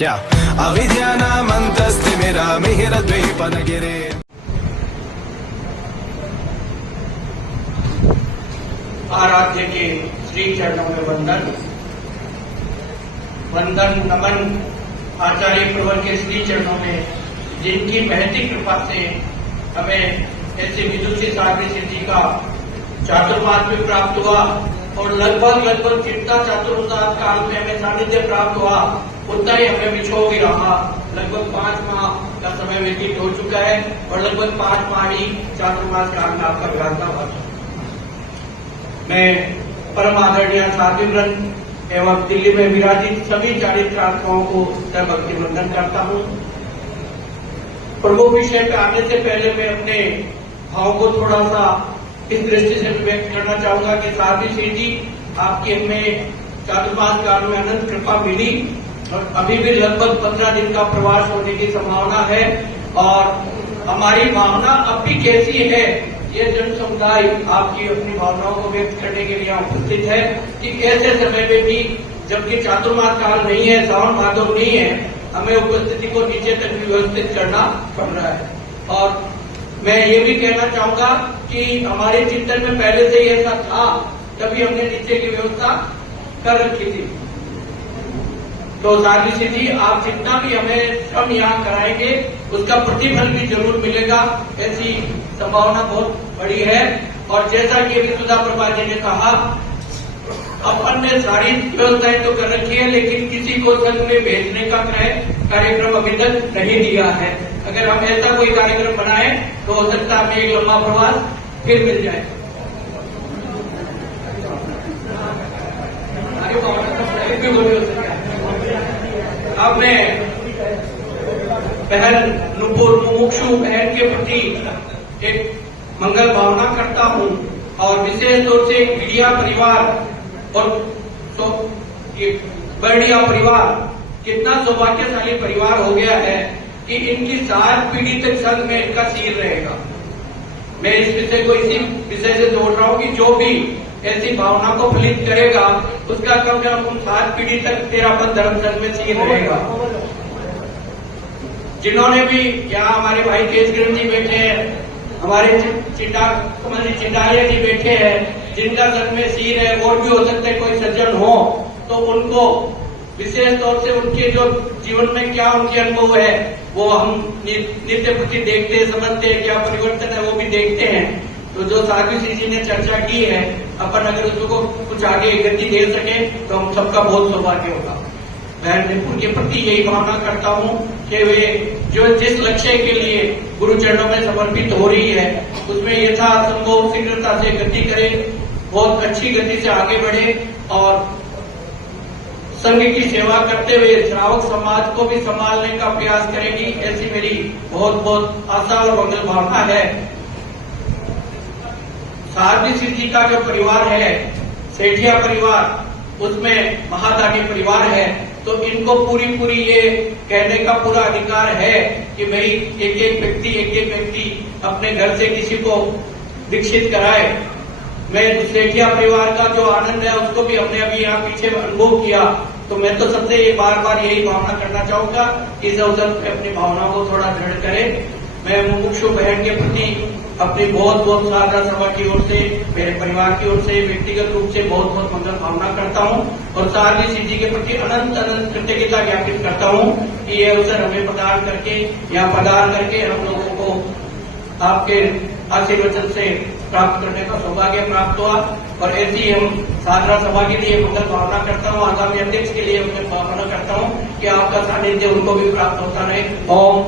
क्या अविद्यानामन्तस्तिमिरामिहिरद्वीपनगिरे आराध्य के श्री चरणों में वंदन नमन आचार्य प्रवर के श्री चरणों में, जिनकी महती कृपा से हमें ऐसे विदुषी साध्वी सिद्धि का चातुर्मास भी प्राप्त हुआ और लगभग चिंता चातुर्मास काल में हमें सानिध्य प्राप्त हुआ। उतना ही हमें बिछो भी रहा। लगभग 5 माह का समय व्यतीत हो चुका है और लगभग 5 माह ही चातुर्मास काल में आपका विराजता हुआ। मैं परम आदरणीय साध्वी वृंद एवं दिल्ली में विराजित सभी चारित्रात्माओं को भक्ति वंदन करता हूँ। प्रमुख विषय पे आने से पहले मैं अपने भाव को थोड़ा सा इस दृष्टि से व्यक्त करना चाहूंगा कि साध्वी सिद्धि आपकी हमें चातुर्मास काल में अनंत कृपा मिली और अभी भी लगभग 15 दिन का प्रवास होने की संभावना है। और हमारी भावना अब भी कैसी है, ये जन समुदाय आपकी अपनी भावनाओं को व्यक्त करने के लिए उपस्थित है कि ऐसे समय में भी, जबकि चातुर्मास काल नहीं है, सावन भादव नहीं है, हमें उपस्थिति को नीचे तक व्यवस्थित करना पड़ रहा है। और मैं ये भी कहना चाहूंगा कि हमारे चिंतन में पहले से ही ऐसा था, तभी हमने नीचे की व्यवस्था कर रखी थी। तो साध्वी सिद्धि आप जितना भी हमें श्रम यहाँ कराएंगे उसका प्रतिफल भी जरूर मिलेगा, ऐसी संभावना बहुत बड़ी है। और जैसा कि अभी सुधा प्रभा जी ने कहा, अपन ने सारी व्यवस्थाएं तो कर रखी है, लेकिन किसी को संघ में भेजने का कार्यक्रम अभी तक नहीं दिया है। अगर हम ऐसा कोई कार्यक्रम बनाए तो हो सकता है हमें एक लंबा प्रवास फिर मिल जाए। अब मैं बहन नुपुर मुमुक्षु बहन के प्रति एक मंगल भावना करता हूँ और विशेष तौर से मीडिया परिवार और बर्डिया परिवार कितना सौभाग्यशाली परिवार हो गया है कि इनकी 7 पीढ़ी तक संघ में इनका सील रहेगा। मैं इस विषय को इसी विषय से जोड़ रहा हूँ कि जो भी ऐसी भावना को फलित करेगा उसका कम से कम 7 पीढ़ी तक तेरापन धर्म संघ में सील रहेगा। जिन्होंने भी यहाँ हमारे भाई तेजग्रंथ जी बैठे हैं, हमारे कमल जी चिंडालिया जी बैठे हैं, जिनका संघ में सीर है, और भी हो सकता है कोई सज्जन हो, तो उनको विशेष तौर से उनके जो जीवन में क्या उनके अनुभव है वो हम नित्य प्रति देखते समझते हैं, क्या परिवर्तन है वो भी देखते हैं। तो जो साध्वी सिद्धि ने चर्चा की है, अपन अगर उसको कुछ आगे गति दे सके तो हम सबका बहुत सौभाग्य होगा। मैं उनके प्रति यही भावना करता हूँ कि वे जो जिस लक्ष्य के लिए गुरु चरणों में समर्पित हो रही है उसमें यथासंभव शीघ्रता से गति करे, बहुत अच्छी गति से आगे बढ़े और संघ की सेवा करते हुए श्रावक समाज को भी संभालने का प्रयास करेगी, ऐसी मेरी बहुत बहुत आशा और मंगल भावना है। साध्वी सिद्धि का जो परिवार है, सेठिया परिवार, उसमें महादानी परिवार है, तो इनको पूरी ये कहने का पूरा अधिकार है कि भाई एक एक व्यक्ति अपने घर से किसी को दीक्षित कराए। मैं सेठिया परिवार का जो आनंद है उसको भी हमने अभी यहाँ पीछे अनुभव किया, तो मैं तो सबसे ये बार यही भावना करना चाहूंगा कि इस अवसर पर अपनी भावनाओं को थोड़ा दृढ़ करें। मैं मुमुक्षु बहन के प्रति अपनी बहुत साधना सभा की ओर से, मेरे परिवार की ओर से, व्यक्तिगत रूप से बहुत मंगल भावना करता हूँ और साध्वी सिद्धि के प्रति अनंत कृतज्ञता ज्ञापित करता हूँ कि यह अवसर हमें प्रदान करके हम लोगों को आपके आशीर्वचन से प्राप्त करने का सौभाग्य प्राप्त हुआ। और ऐसी हम साधना सभा के लिए मंगल भावना करता हूँ, आगामी अध्यक्ष के लिए मंगल भावना करता हूँ कि आपका सानिध्य उनको भी प्राप्त होता रहे। ओम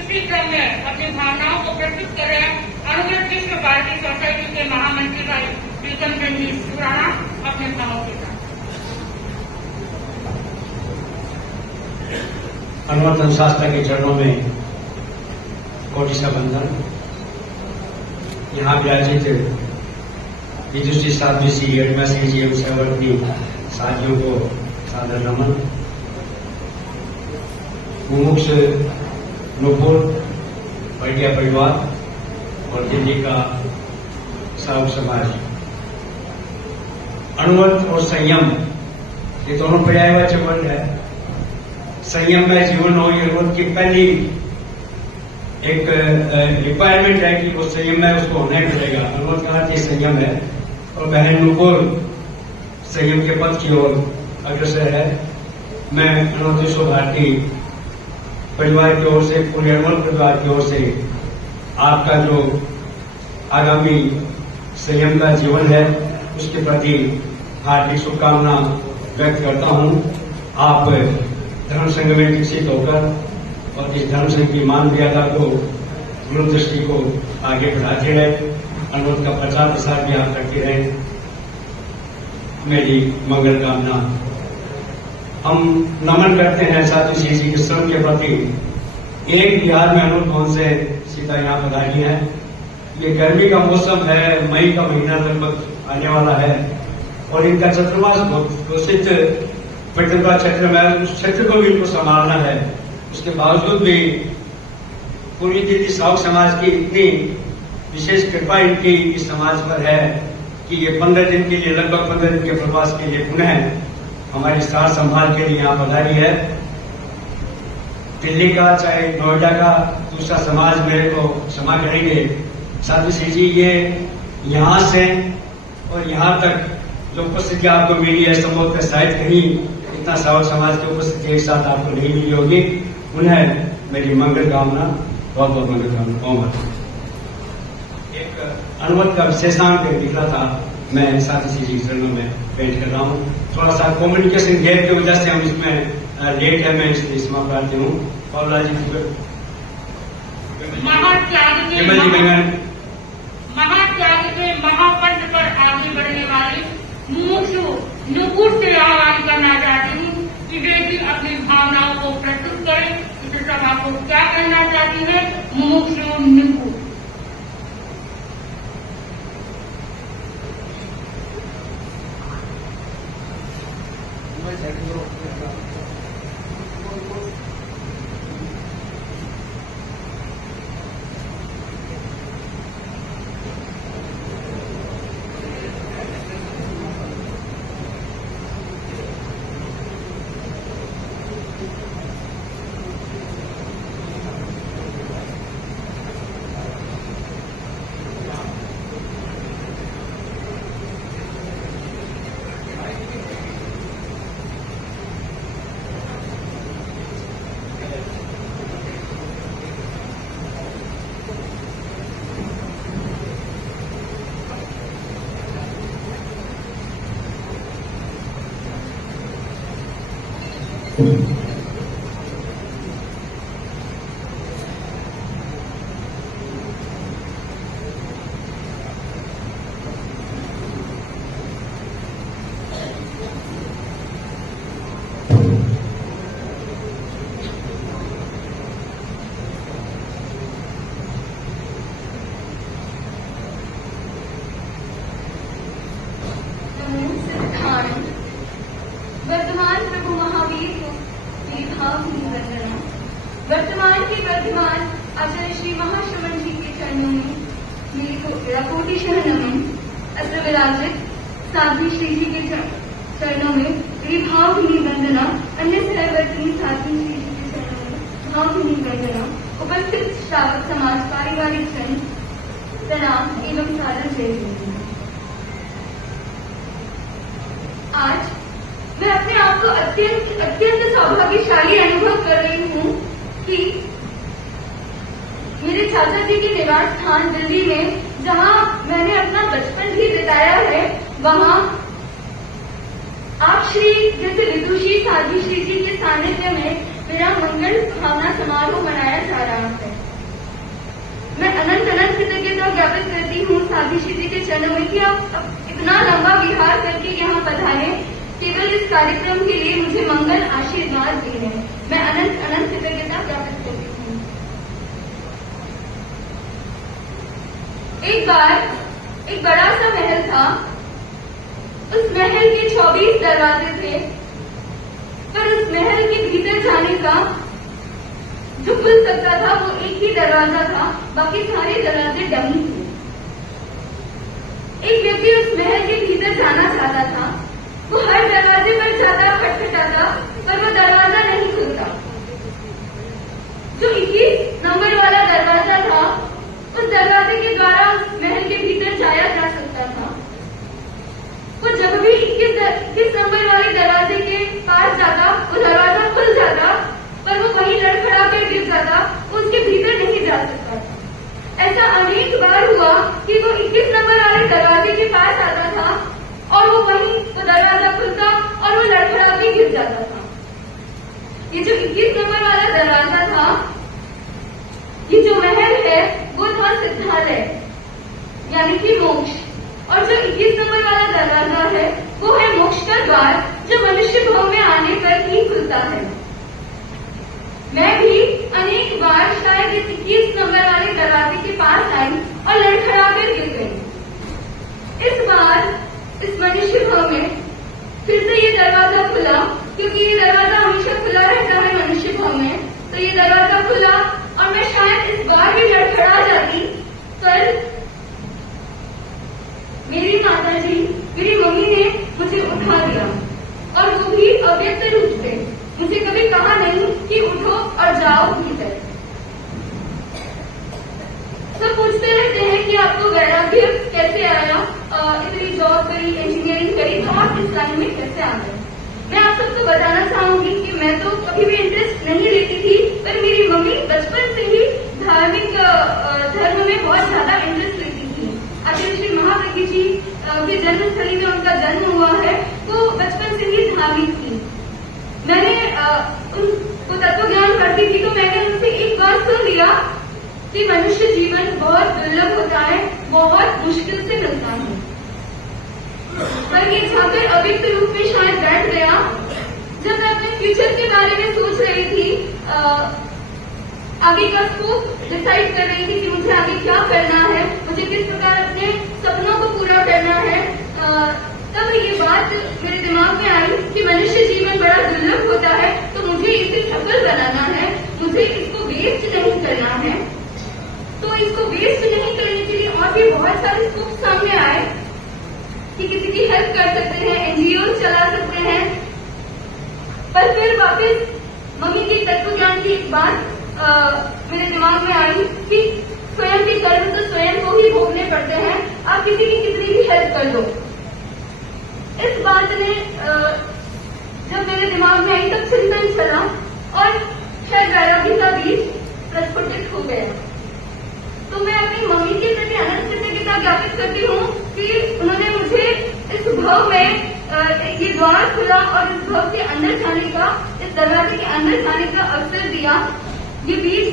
इसी क्रम में अपनी भावनाओं को प्रस्तुत करें अनुग्रह कृष्ण पार्टी सोसाइटी के महामंत्री भाई प्रीतम जी राणा अपने भावों के साथ। अनुवर्तन शास्त्र के चरणों में कोटि सा बंधन। यहाँ विराजित विदुषी साध्वी श्री हेडमा सिंह जी एवं सहवर्ती साथियों को सादर नमन। मुमुक्ष नुपुर बढ़िया परिवार और दिल्ली का साहब समाज, अनुवर्त और संयम ये दोनों पर्यायवाची वर्ड है। संयम में जीवन हो, ये रोज की पहली एक रिक्वायरमेंट है कि वो संयम में उसको होना ही पड़ेगा। अनुरोध कहा कि संयम है और बहन नुपुर संयम के पथ की ओर अग्रसर है। मैं अनुरोध विश्व भारती परिवार की ओर से, पूरे अनमोल परिवार की ओर से आपका जो आगामी संयम का जीवन है उसके प्रति हार्दिक शुभकामना व्यक्त करता हूं। आप धर्म संघ में विकसित होकर और इस धर्म संघ की मान मर्यादा को, दूरदृष्टि को आगे बढ़ाते रहे। अनुरोध का प्रचार प्रसार भी आप करते रहे। मेरी मंगल कामना। हम नमन करते हैं साधु श्री जी के श्रम के प्रति। एक बिहार में अनुरोध भवन से सीधा यहाँ पधारी है। ये गर्मी का मौसम है, मई का महीना लगभग आने वाला है और इनका चतुर्मास घोषित प्रतिभा क्षेत्र में, उस क्षेत्र को भी इनको संभालना है। उसके बावजूद भी पूरी दीदी साहू समाज की इतनी विशेष कृपा इनकी इस समाज पर है कि ये 15 दिन के लिए, लगभग 15 दिन के प्रवास के लिए पुनः हमारी सार संभाल के लिए यहाँ पधारी है। दिल्ली का चाहे नोएडा का दूसरा समाज मेरे को क्षमा करेंगे। साधु श्री जी ये यहाँ से और यहाँ तक जो उपस्थिति आपको मिली है, संभवतः शायद कहीं इतना सावक समाज की उपस्थिति एक साथ आपको नहीं मिली होगी। उन्हें मेरी मंगल कामना, बहुत बहुत मंगल कामना। एक अनुमत का विशेषांक निकला था, मैं साधु श्री जी चरणों में पेश कर रहा हूँ। थोड़ा सा कम्युनिकेशन गैप की वजह से हम इसमें लेट है, मैं इसलिए क्षमा प्रार्थी हूँ। बाबूलाल जी महात्याग के महापंथ पर आगे बढ़ने वाली मुमुक्षु नुपुर से आह्वान करना चाहती हूँ कि वे भी अपनी भावनाओं को प्रस्तुत करें। इस सभा को क्या कहना चाहती है मुमुक्षु नुपुर? वर्तमान प्रभु महावीर को वंदना। वर्तमान के वर्धमान आचार्य श्री महाश्रवण जी के चरणों में मेरी कोटिशः नमन। अत्र विराजित साध्वी श्री जी के चरणों में मेरी भावभीनी वंदना। अन्य सहवर्ती साध्वी श्री जी के चरणों में भावभीनी वंदना। उपस्थित श्रावक समाज, पारिवारिक जन, प्रणाम एवं सादर जय। आज मैं अपने आप को अत्यंत सौभाग्यशाली अनुभव कर रही हूँ कि मेरे चाचा जी के निवास स्थान दिल्ली में, जहाँ मैंने अपना बचपन भी बिताया है, वहाँ आप श्री जैसे विदुषी साध्वी श्री जी के सानिध्य में मेरा मंगल भावना समारोह मनाया जा रहा है। मैं अनंत कृतज्ञता ज्ञापित करती हूँ साध्वी श्री जी के चरणों में कि आप इतना लंबा विहार करके यहाँ पधारे, केवल इस कार्यक्रम के लिए मुझे मंगल आशीर्वाद दी है। मैं अनंत कृतज्ञता ज्ञापित करती हूँ। एक बार एक बड़ा सा महल था। उस महल के 24 दरवाजे थे, पर उस महल के भीतर जाने का जो खुल सकता था वो एक ही दरवाजा था, बाकी सारे दरवाजे डमी थे। एक व्यक्ति उस महल के भीतर जाना चाहता था, वो हर दरवाजे पर जाता, खटखटाता, पर वो दरवाजा नहीं खुलता। जो 21 नंबर वाला दरवाजा था, उस दरवाजे के द्वारा उस महल के भीतर जाया जा सकता था। वो जब भी 21 नंबर वाले दरवाजे के पास जाता, वो दरवाजा खुल जाता, पर वो वहीं लड़खड़ा कर गिर जाता, उसके भीतर नहीं जा सकता था। ऐसा अनेक बार हुआ कि वो 21 नंबर वाले दरवाजे के पास आता था और वो वहीं वो दरवाजा खुलता और वो लड़खड़ा के गिर जाता था। ये जो 21 नंबर वाला दरवाजा था, ये जो महल है, वो था सिद्धालय, यानी कि मोक्ष। और जो 21 नंबर वाला दरवाजा है, वो है मोक्ष का द्वार, जो मनुष्य भाव में आने पर ही खुलता है। मैं भी अनेक बार शायद इस 21 नंबर वाले दरवाजे के पास आई और लड़खड़ा कर गिर गई। इस बार इस मनुष्य भाव में फिर से ये दरवाजा खुला, क्योंकि ये दरवाजा हमेशा खुला रहता है मनुष्य भाव में। तो ये दरवाजा खुला और मैं शायद इस बार भी लड़खड़ा जाती, पर मेरी माता जी, मेरी मम्मी ने मुझे उठा दिया, और वो भी अव्यक्त रूप से। मुझे कभी कहा नहीं कि उठो और जाओ भीतर। सब पूछते रहते हैं कि आपको वैराग्य कैसे आया, इतनी जॉब करी, इंजीनियरिंग करी, तो आप इस लाइन में कैसे आ गए। मैं आप सबको बताना चाहूंगी कि मैं तो कभी भी इंटरेस्ट नहीं लेती थी, पर मेरी मम्मी बचपन से ही धार्मिक धर्म में बहुत ज्यादा इंटरेस्ट लेती थी। आचार्य श्री महाप्रज्ञ जी के जन्मस्थली में उनका जन्म हुआ है, वो बचपन से ही धार्मिक थी। मैंने उनको तत्व ज्ञान करती थी, तो मैंने उनसे एक बात सुन लिया कि मनुष्य जीवन बहुत दुर्लभ होता है, बहुत मुश्किल से मिलता है। पर ये जाकर अव्यक्त रूप में शायद बैठ गया। जब मैं अपने फ्यूचर के बारे में सोच रही थी, आगे का स्कोप डिसाइड कर रही थी कि मुझे आगे क्या करना है, मुझे किस प्रकार अपने सपनों को पूरा करना है, तब ये बात मेरे दिमाग में आई कि मनुष्य जीवन बड़ा दुर्लभ होता है, तो मुझे इसे सफल बनाना है, मुझे इसको वेस्ट नहीं करना है। तो इसको वेस्ट नहीं करने के लिए और भी बहुत सारे स्कोप सामने आए कि किसी की हेल्प कर सकते हैं, एनजीओ चला सकते हैं। पर फिर वापस मम्मी के तत्व ज्ञान की एक बात मेरे दिमाग में आई कि स्वयं के कर्म तो स्वयं को ही भोगने पड़ते हैं, आप किसी की कितनी भी हेल्प कर दो। इस बात ने जब मेरे दिमाग में आई, तब चिंतन चला और शायद वैराग्य का बीज प्रस्फुटित हो गया। तो मैं अपनी मम्मी के प्रति अनंत कृतज्ञता ज्ञापित करती हूँ कि उन्होंने मुझे इस भव में ये द्वार खुला और इस भव के अंदर जाने का, इस दरवाजे के अंदर जाने का अवसर दिया। ये बीज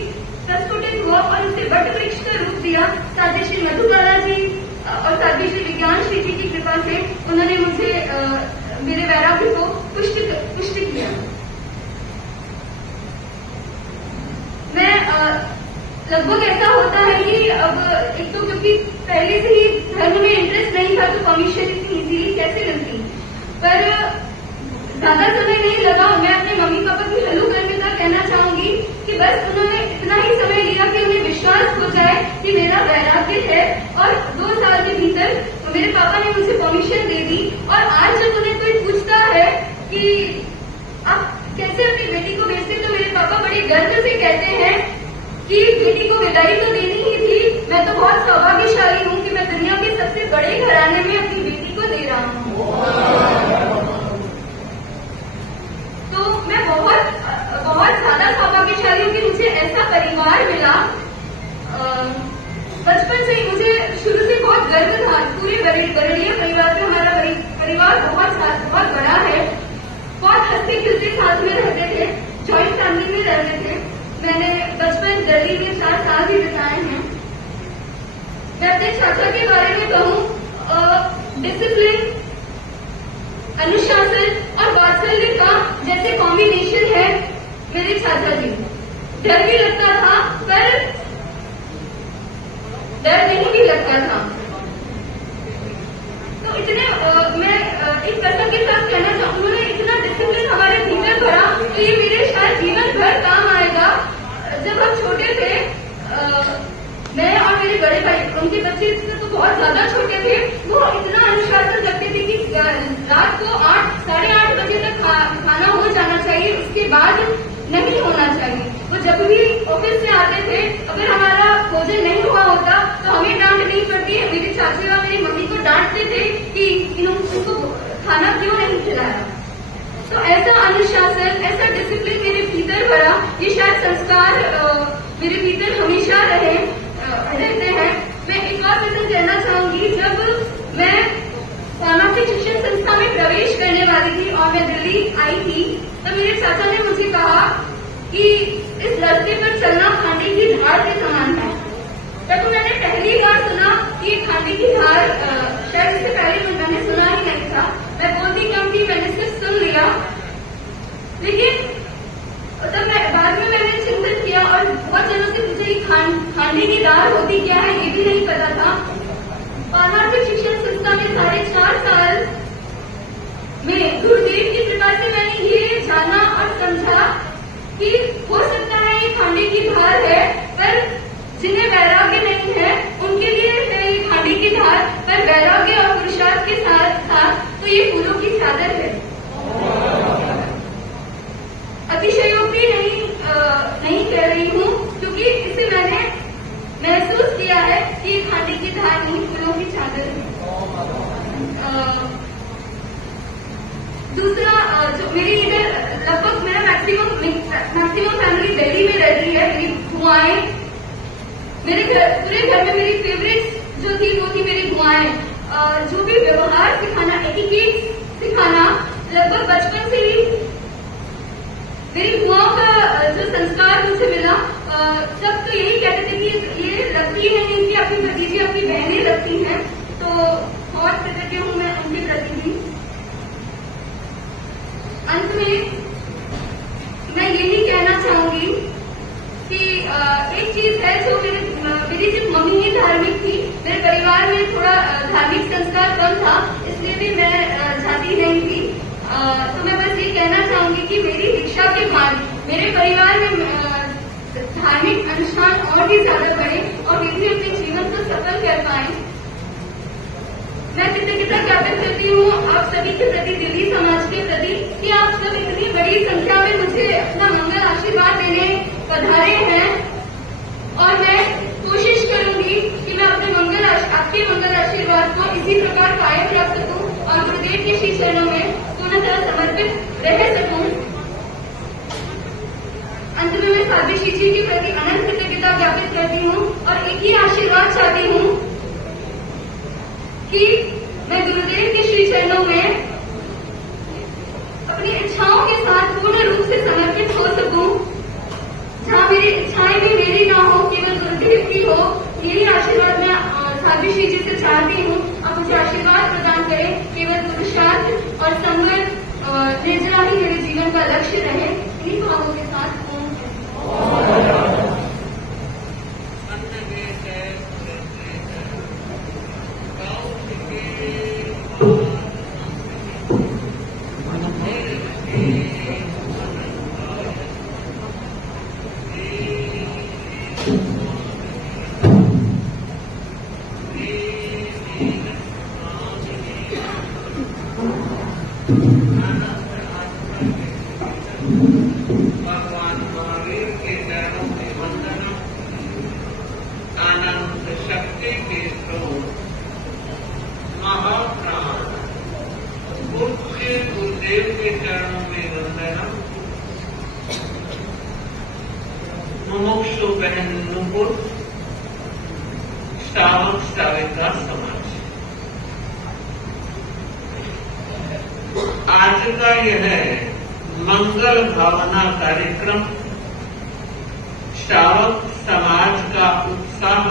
प्रस्फुटित हुआ और इसे वट वृक्ष का रूप दिया। साध्य श्री मधुबाला जी और साध्य श्री विज्ञान श्री जी की कृपा से उन्होंने मुझे मेरे वैराग्य को पुष्ट किया। मैं लगभग ऐसा होता है कि अब एक तो क्योंकि पहले से ही धर्म में इंटरेस्ट नहीं था, तो परमिशन इतनी इजीली कैसे मिलती, पर ज्यादा समय नहीं लगा। मैं अपने मम्मी पापा की हेलो करने का कहना चाहूंगी कि बस उन्होंने इतना ही समय लिया कि उन्हें विश्वास हो जाए कि मेरा वैराग्य है, और 2 साल के भीतर मेरे पापा ने मुझे परमिशन दे दी। और आज जब उन्हें कोई पूछता है कि आप कैसे अपनी बेटी को भेजते, तो मेरे पापा बड़े गर्व से कहते हैं कि बेटी को विदाई तो देनी ही थी, मैं तो बहुत सौभाग्यशाली हूँ कि मैं दुनिया के सबसे बड़े घराने में अपनी बेटी को दे रहा हूँ। तो मैं बहुत ज्यादा सौभाग्यशाली हूँ कि मुझे ऐसा परिवार मिला। बचपन से ही मुझे शुरू से बहुत गर्व था। पूरे बरेलिया परिवार में हमारा परिवार बहुत बड़ा है, बहुत हंसते खिलते साथ में रहते थे, जॉइंट फैमिली में रहते थे। मैंने बचपन दिल्ली में 4 साल भी बिताए हैं। मैं अपने चाचा के बारे में कहूँ, डिसिप्लिन, अनुशासन और वात्सल्य का जैसे कॉम्बिनेशन है मेरे चाचा जी। डर भी लगता था, पर डर नहीं भी लगता था। तो इतने मैं एक प्रसंग के साथ कहना चाहूँ, उन्होंने इतना डिसिप्लिन हमारे भीतर भरा कि ये मेरे शायद जीवन भर काम आएगा। जब हम छोटे थे, मैं और मेरे बड़े भाई, उनके बच्चे तो बहुत ज्यादा छोटे थे, वो इतना अनुशासन करते थे कि रात को 8-8:30 बजे तक खाना हो जाना चाहिए, उसके बाद नहीं होना चाहिए। वो जब भी ऑफिस से आते थे, अगर हमारा भोजन नहीं हुआ होता तो हमें डांट नहीं पड़ती है, मेरी चाची और मेरी मम्मी को डांटते थे कि इनको खाना क्यों नहीं खिलाया। तो ऐसा अनुशासन, ऐसा डिसिप्लिन मेरे भीतर भरा, ये शायद संस्कार मेरे भीतर हमेशा रहते हैं। मैं एक और वचन कहना चाहूंगी, जब मैं सामाजिक शिक्षण संस्था में प्रवेश करने वाली थी और मैं दिल्ली आई थी, तो मेरे चाचा ने मुझे कहा कि इस रास्ते पर चलना खांडे की धार के समान है। तब मैंने पहली बार सुना कि खांडे की धार, शायद इससे पहले मैंने सुना ही नहीं था। मैं बोलती कम थी, मैंने सिर्फ सुन लिया, लेकिन तब बाद में मैंने चिंतन किया और बहुत जनों से पूछा कि खांडे की धार होती क्या है, ये भी नहीं पता था। सामाजिक शिक्षण संस्था में 4.5 साल में गुरुदेव की कृपा से मैंने ये जाना और समझा कि हो सकता है ये खांडे की धार है, पर जिन्हें वैराग्य नहीं है उनके लिए है ये खांडे की धार, पर वैराग्य और पुरुषार्थ के साथ तो ये फूलों की चादर है। अतिशयोक्ति नहीं कह रही हूँ, क्योंकि इसे मैंने महसूस किया है कि खांडे की धार नहीं, फूलों की चादर है। दूसरा, जो मेरी इधर लगभग मेरा मैक्सिमम फैमिली दिल्ली में रहती है। मेरी बुआएं, मेरे पूरे घर में मेरी फेवरेट जो थी वो थी मेरी बुआएं। जो भी व्यवहार सिखाना, एटिकेट सिखाना, लगभग बचपन से ही मेरी बुआओं का जो संस्कार मुझे मिला। सब तो यही कहते थे कि ये लगती है नहीं कि अपनी भतीजी, अपनी बहनें लगती हैं, तो बहुत कृतज्ञ हूँ मैं उनके प्रति भी। अंत में मैं यही कहना चाहूंगी कि एक चीज है जो मेरी सिर्फ मम्मी ही धार्मिक थी, मेरे परिवार में थोड़ा धार्मिक संस्कार कम था, इसलिए भी मैं जाती नहीं थी। तो मैं बस ये कहना चाहूंगी कि मेरी दीक्षा के बाद मेरे परिवार में धार्मिक अनुष्ठान और भी ज्यादा बढ़े और वे भी अपने जीवन को सफल कर पाए। मैं कृतज्ञता ज्ञापित करती हूँ आप सभी के प्रति, दिल्ली समाज के प्रति, कि आप सब इतनी बड़ी संख्या में मुझे अपना मंगल आशीर्वाद देने पधारे हैं, और मैं कोशिश करूंगी कि मैं आपके मंगल आशीर्वाद को इसी प्रकार कायम रख सकूं और गुरुदेव के श्री चरणों में पूर्णतः समर्पित रह सकूं। अंत में मैं साध्वी श्री जी के प्रति अनंत कृतज्ञता ज्ञापित करती हूँ और एक ही आशीर्वाद चाहती हूँ कि मैं गुरुदेव के श्री चरणों में अपनी इच्छाओं के साथ पूर्ण रूप से समर्पित हो सकूं, जहाँ मेरी इच्छाएं भी मेरी ना हो, केवल गुरुदेव की हो। यही आशीर्वाद मैं साध्वी श्री जी से चाहती हूँ। आप मुझे आशीर्वाद प्रदान करें, केवल पुरुषार्थ और संगत निर्जला ही मेरे जीवन का लक्ष्य रहे। इन्हीं भावों के साथ भगवान महावीर के चरणों में वंदना, आनंद शक्ति के स्रोत महाप्राण पूज्य गुरुदेव के चरणों में वंदना, मुमुक्षु बहन नुपुर, श्रावक श्राविका समाज। आज का यह मंगल भावना कार्यक्रम श्रावक समाज का उत्साह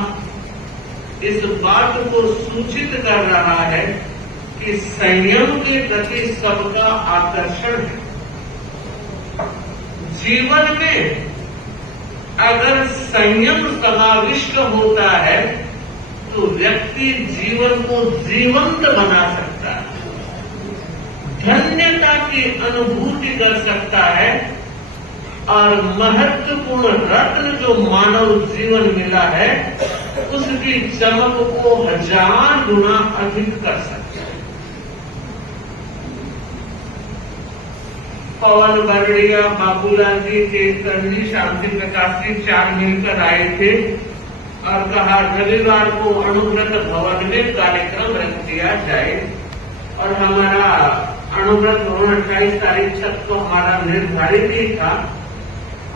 इस बात को सूचित कर रहा है कि संयम के प्रति सबका आकर्षण है। जीवन में अगर संयम समाविष्ट होता है तो व्यक्ति जीवन को जीवंत बना सकता है, धन्यता की अनुभूति कर सकता है और महत्वपूर्ण रत्न जो मानव जीवन मिला है उसकी चमक को 1000 गुना अधिक कर सकता है। पवन बरड़िया, बाबूलाल जी, चेतन जी, शांति प्रकाश जी 4 मिलकर आए थे और कहा रविवार को अनुव्रत भवन में कार्यक्रम रख दिया जाए। और हमारा अनुव्रत भवन 28 तारीख तक तो हमारा निर्धारित ही था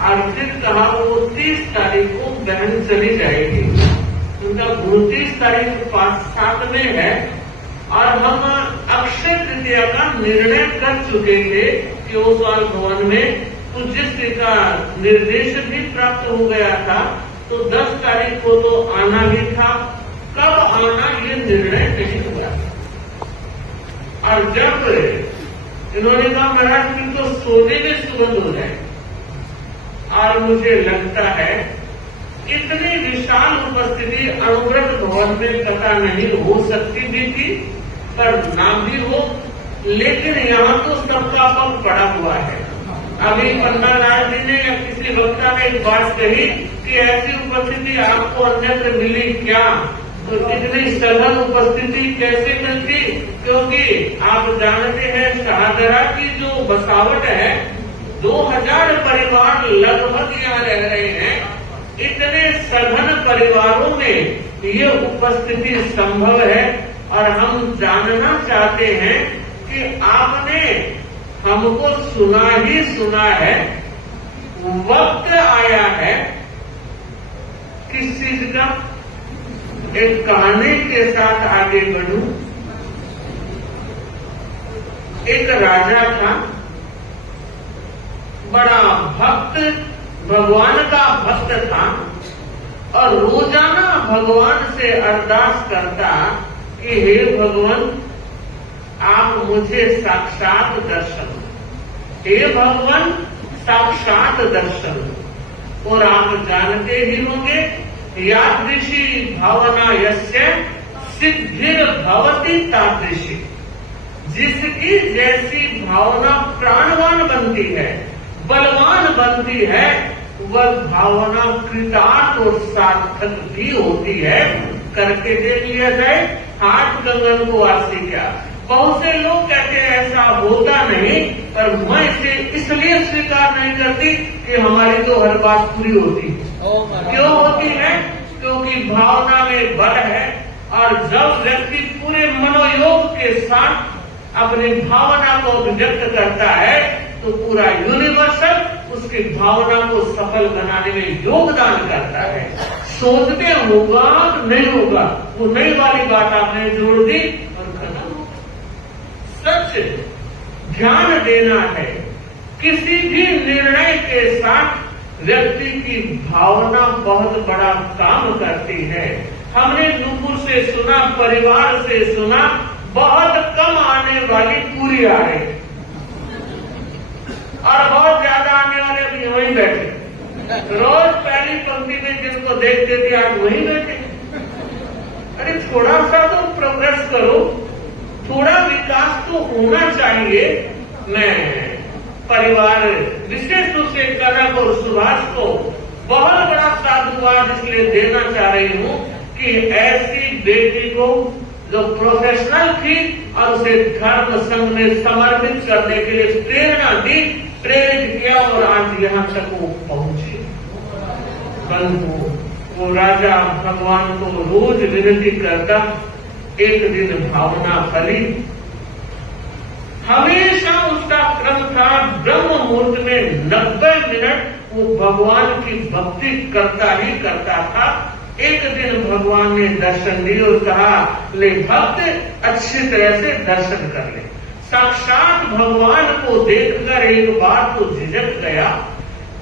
और फिर कहा वो 30 तारीख को बहन चली जाएगी। उनका 29 तारीख 5-7 में है और हम अक्षय तृतीया का निर्णय कर चुके थे कि ओसवाल भवन में पूज्यश्री का निर्देश भी प्राप्त हो गया था, तो 10 तारीख को तो आना ही था। कब आना ये निर्णय नहीं हुआ। और जब इन्होंने कहा महाराज फिर तो सोने में सुगंध हो जाए, और मुझे लगता है इतनी विशाल उपस्थिति अनुव्रत भवन में पता नहीं हो सकती भी थी, पर ना भी हो, लेकिन यहाँ तो सबका पग पड़ा हुआ है। अभी पन्नालाल जी ने या किसी वक्ता ने एक बात कही कि ऐसी उपस्थिति आपको अन्यत्र मिली क्या, तो इतनी सघन उपस्थिति कैसे मिलती, क्योंकि आप जानते हैं शाहदरा की जो बसावट है 2000 परिवार लगभग यहाँ रह रहे हैं। इतने सघन परिवारों में ये उपस्थिति संभव है और हम जानना चाहते हैं कि आपने हमको सुना ही सुना है, वक्त आया है किस चीज का, एक कहानी के साथ आगे बढ़ूं। एक राजा था, बड़ा भक्त, भगवान का भक्त था और रोजाना भगवान से अरदास करता कि हे भगवान आप मुझे साक्षात दर्शन, हे भगवान साक्षात दर्शन। और आप जानते ही होंगे यादृशी भावना यस्य सिद्धिर भवति तादृशी, जिसकी जैसी भावना प्राणवान बनती है, बलवान बनती है, वह भावना कृतार्थ और सार्थक भी होती है। करके देख लिया जाए, हाथ गंगन को आसी क्या। बहुत से लोग कहते हैं ऐसा होता नहीं, पर मैं इसे इसलिए स्वीकार नहीं करती कि हमारी तो हर बात पूरी होती है। क्यों होती है? क्योंकि भावना में बल है और जब व्यक्ति पूरे मनोयोग के साथ अपनी भावना को अभिव्यक्त करता है तो पूरा यूनिवर्सल उसकी भावना को सफल बनाने में योगदान करता है। सोचते होगा तो नहीं होगा, वो नई वाली बात आपने जोड़ दी और खत्म। सच ध्यान देना है, किसी भी निर्णय के साथ व्यक्ति की भावना बहुत बड़ा काम करती है। हमने नूपुर से सुना, परिवार से सुना, बहुत कम आने वाली पूरी आ रही और बहुत ज्यादा आने वाले अभी वहीं बैठे। रोज पहली पंक्ति में जिनको देखते थे आज वहीं बैठे। अरे थोड़ा सा तो प्रोग्रेस करो, थोड़ा विकास तो होना चाहिए। मैं परिवार विशेष रूप से कनक और सुभाष को बहुत बड़ा साधुवाद इसलिए देना चाह रही हूँ कि ऐसी बेटी को जो प्रोफेशनल थी और उसे धर्म संघ में समर्पित करने के लिए प्रेरणा दी, प्रेरित किया और आज यहाँ तक वो पहुंचे। कल वो राजा भगवान को रोज विनती करता, एक दिन भावना फली। हमेशा उसका क्रम था ब्रह्म मुहूर्त में 90 मिनट वो भगवान की भक्ति करता ही करता था। एक दिन भगवान ने दर्शन दिए और कहा, ले भक्त अच्छी तरह से दर्शन कर ले। साक्षात भगवान को देखकर एक बार तो झिझक गया।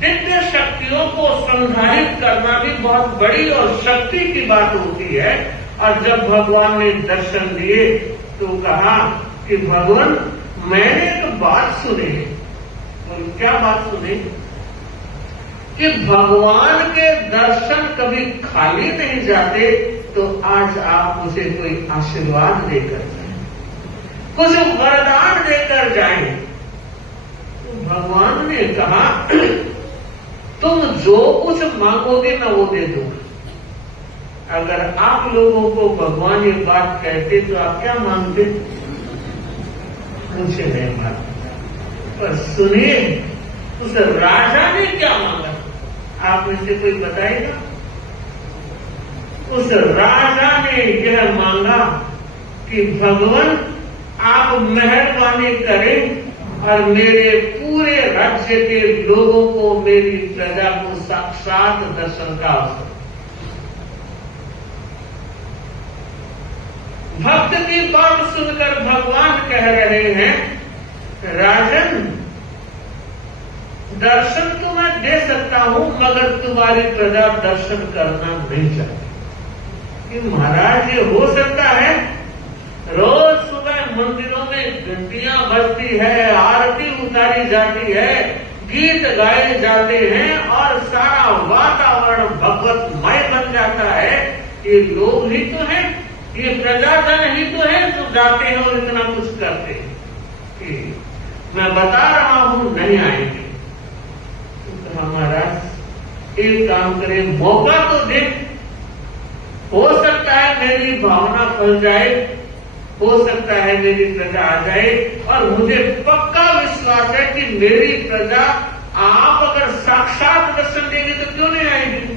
दिव्य शक्तियों को संधारित करना भी बहुत बड़ी और शक्ति की बात होती है। और जब भगवान ने दर्शन दिए तो कहा कि भगवान मैंने एक बात सुनी। और क्या बात सुनी? कि भगवान के दर्शन कभी खाली नहीं जाते, तो आज आप मुझे कोई आशीर्वाद देकर जाएं, कुछ वरदान देकर जाएं। तो भगवान ने कहा तुम जो कुछ मांगोगे मैं वो दे दूंगा। अगर आप लोगों को भगवान ये बात कहते तो आप क्या मांगते? मुझे नहीं मांगते। पर सुनिए, उस राजा ने क्या मांगा, आप में से कोई बताएगा? उस राजा ने यह मांगा कि भगवान आप मेहरबानी करें और मेरे पूरे राज्य के लोगों को, मेरी प्रजा को साक्षात दर्शन का अवसर। भक्त की बात सुनकर भगवान कह रहे हैं, राजन दर्शन तो मैं दे सकता हूं, मगर तुम्हारी प्रजा दर्शन करना नहीं चाहती। कि महाराज ये हो सकता है? रोज सुबह मंदिरों में घंटियां बजती है, आरती उतारी जाती है, गीत गाए जाते हैं और सारा वातावरण भगवतमय बन जाता है। ये लोग ही तो हैं, ये प्रजाजन ही तो है जो जाते हैं और इतना कुछ करते हैं। कि मैं बता रहा हूं नहीं आएंगे। तो महाराज एक काम करें, मौका तो दे, हो सकता है मेरी भावना फल जाए, हो सकता है मेरी प्रजा आ जाए। और मुझे पक्का विश्वास है कि मेरी प्रजा आप अगर साक्षात दर्शन देंगे तो क्यों नहीं आएगी।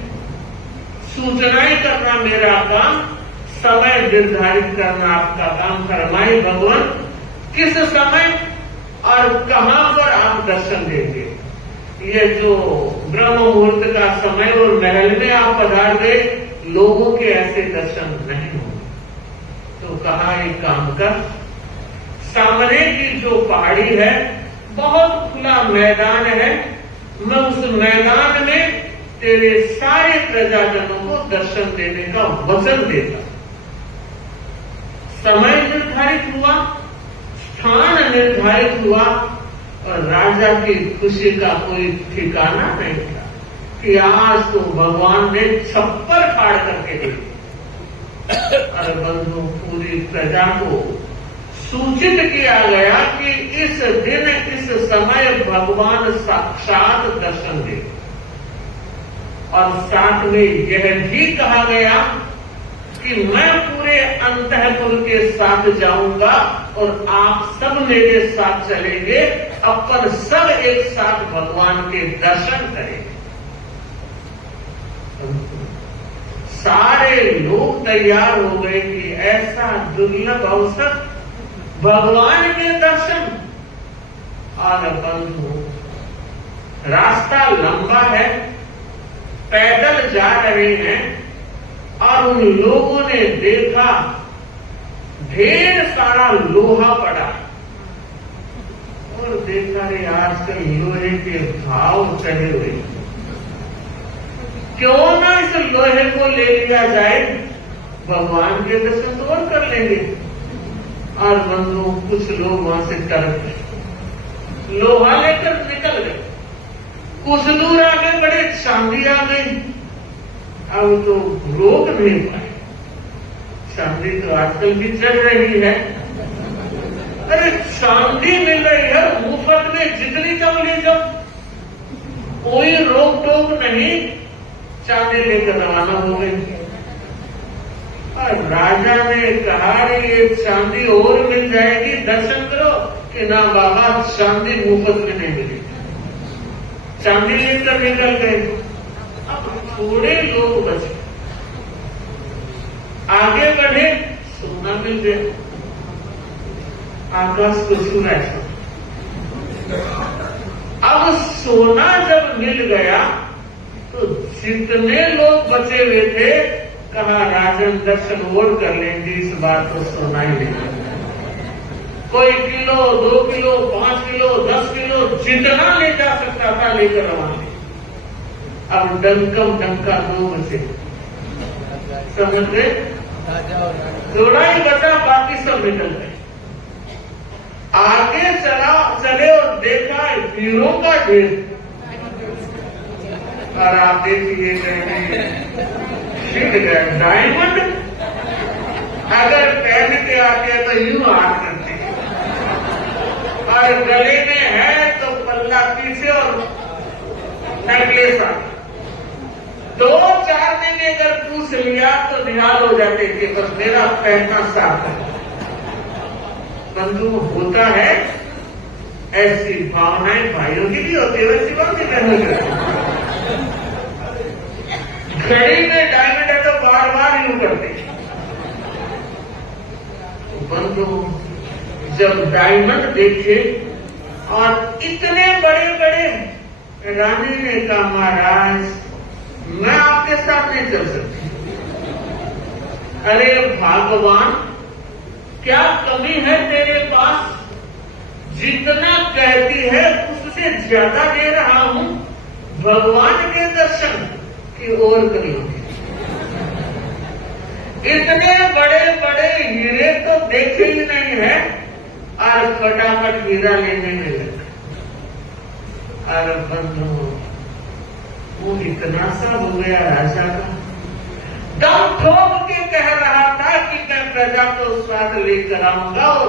सूचनाएं करना मेरा काम, समय निर्धारित करना आपका काम। फरमाए भगवान किस समय और कहां पर आप दर्शन देंगे। ये जो ब्रह्म मुहूर्त का समय और महल में आप पधार गए, लोगों के ऐसे दर्शन नहीं होंगे। तो कहा एक काम कर, सामने की जो पहाड़ी है बहुत खुला मैदान है, मैं उस मैदान में तेरे सारे प्रजाजनों को दर्शन देने का वचन देता। समय निर्धारित हुआ, स्थान निर्धारित हुआ और राजा की खुशी का कोई ठिकाना नहीं था कि आज तो भगवान ने छप्पर फाड़ करके दी। अरे बंधु, पूरी प्रजा को सूचित किया गया कि इस दिन इस समय भगवान साक्षात दर्शन दे। और साथ में यह भी कहा गया कि मैं पूरे अंतःपुर के साथ जाऊंगा और आप सब मेरे साथ चलेंगे, अपन सब एक साथ भगवान के दर्शन करेंगे। सारे लोग तैयार हो गए कि ऐसा दुर्लभ अवसर, भगवान के दर्शन। और बंधु, रास्ता लंबा है, पैदल जा रहे हैं और उन लोगों ने देखा ढेर सारा लोहा पड़ा और देखा रे आजकल लोहे के भाव चढ़े हुए, क्यों ना इस लोहे को ले लिया जाए, भगवान के दर्शन तो और कर लेंगे। और बंधु, कुछ लोग वहां से डर गए, लोहा लेकर निकल गए। कुछ दूर आगे बड़े चांदी आ गई, अब तो रोक नहीं पाए। चांदी तो आजकल भी चल रही है। अरे चांदी मिल रही है मुफ्त में, जितनी चाहो ले जाओ, कोई रोक टोक नहीं। चांदी लेकर रवाना हो गई और राजा ने कहा ये चांदी और मिल जाएगी, दर्शन करो। कि ना बाबा, चांदी मुफ्त में नहीं मिली। चांदी लेकर निकल गए। अब थोड़े लोग बचे, आगे बढ़े, सोना मिल गया। आकाश को छू ऐसा। अब सोना जब मिल गया तो जितने लोग बचे हुए थे, कहा राजन दर्शन और कर लेंगे, इस बार तो सोना ही नहीं। कोई किलो, 2 किलो, 5 किलो, 10 किलो, जितना ले जा सकता था लेकर रवाना। अब डंकम डंका 2 बचे, समझ गए? थोड़ा ही बचा, बाकी सब निकल गए। आगे चले और देखा हीरो का ढेर। और आप देखिए गए डायमंड, अगर पहन के आते तो यूं हाथ करते, और गले में है तो पल्ला पीछे और नेकलेस आता। 2-4 दिन अगर पूछ लिया तो निहाल हो जाते कि बस मेरा पहनना साफ है। बंधु, होता है ऐसी भावनाएं भाइयों की भी होती है, वैसी बात नहीं करनी। घड़ी में डायमंड है तो बार बार यूं करते। बंधु जब डायमंड देखे और इतने बड़े बड़े, रानी ने कहा महाराज मैं आपके साथ नहीं चल सकती। अरे भगवान क्या कमी है तेरे पास, जितना कहती है उससे ज्यादा दे रहा हूं, भगवान के दर्शन की ओर करिए। इतने बड़े बड़े हीरे तो देखे ही नहीं है और फटाफट हीरा लेने में लगा। अरे बंधु वो इतना सा हो गया राजा का, दम ठोक के कह रहा था कि मैं प्रजा को स्वाद लेकर आऊंगा, और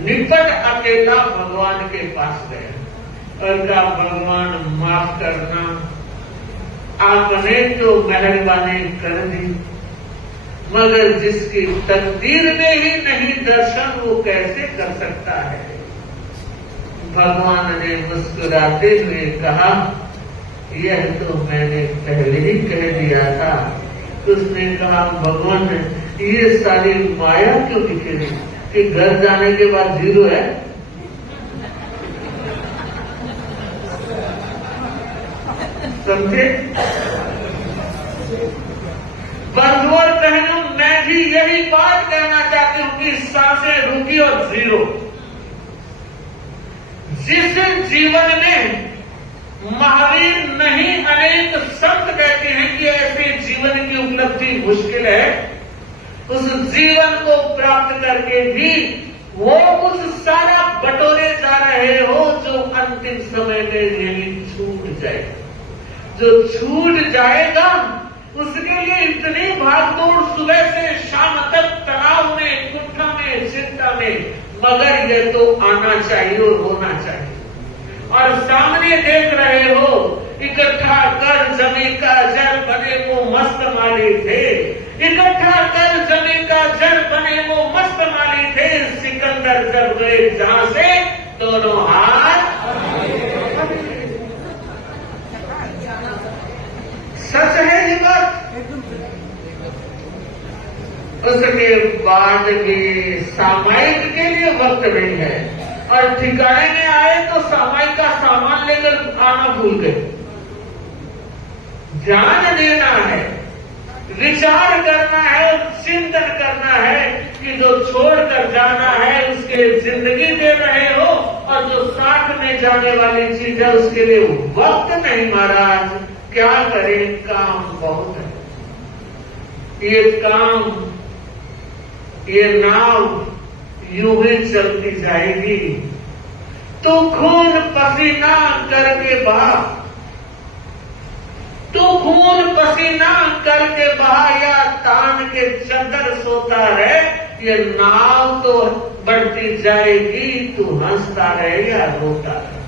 निपट अकेला भगवान के पास गया और कहा भगवान माफ करना, आपने तो मेहरबानी कर दी, मगर जिसकी तकदीर में ही नहीं दर्शन वो कैसे कर सकता है। भगवान ने मुस्कुराते हुए कहा यह तो मैंने पहले ही कह दिया था। उसने कहा भगवान ये सारी माया क्यों दिखेगी कि घर जाने के बाद जीरो है। समझे बंधु और बहनों, मैं भी यही बात कहना चाहती हूं कि सांसें रुकी और जीरो। जिस जीवन में महावीर नहीं अनेक संत कहते हैं कि ऐसे जीवन की उपलब्धि मुश्किल है, उस जीवन को प्राप्त करके भी वो कुछ सारा बटोरे जा रहे हो जो अंतिम समय में यही छूट जाएगा। जो छूट जाएगा उसके लिए इतनी भागदौड़ सुबह से शाम तक तनाव में, कुट्ठा में, चिंता में, मगर ये तो आना चाहिए और होना चाहिए। और सामने देख रहे हो इकट्ठा कर जमी का जल बने वो मस्त माली थे, इकट्ठा कर जमी का जल बने वो मस्त माली थे, सिकंदर जब गए जहां से दोनों हाथ। सच है ये बात। उसके बाद भी सामायिक के लिए वक्त नहीं है, और ठिकाने में आए तो सामायिक का सामान लेकर आना भूल गए। ध्यान देना है, विचार करना है और चिंतन करना है कि जो छोड़कर जाना है उसके लिए जिंदगी दे रहे हो, और जो साथ में जाने वाली चीज है उसके लिए वक्त नहीं। महाराज क्या करें, काम बहुत है। ये काम, ये नाव यूं ही चलती जाएगी। तो खून पसीना करके बहा, तो खून पसीना करके बहा या तान के चदर सोता रहे, ये नाव तो बढ़ती जाएगी, तू हंसता रहे या रोता रहे।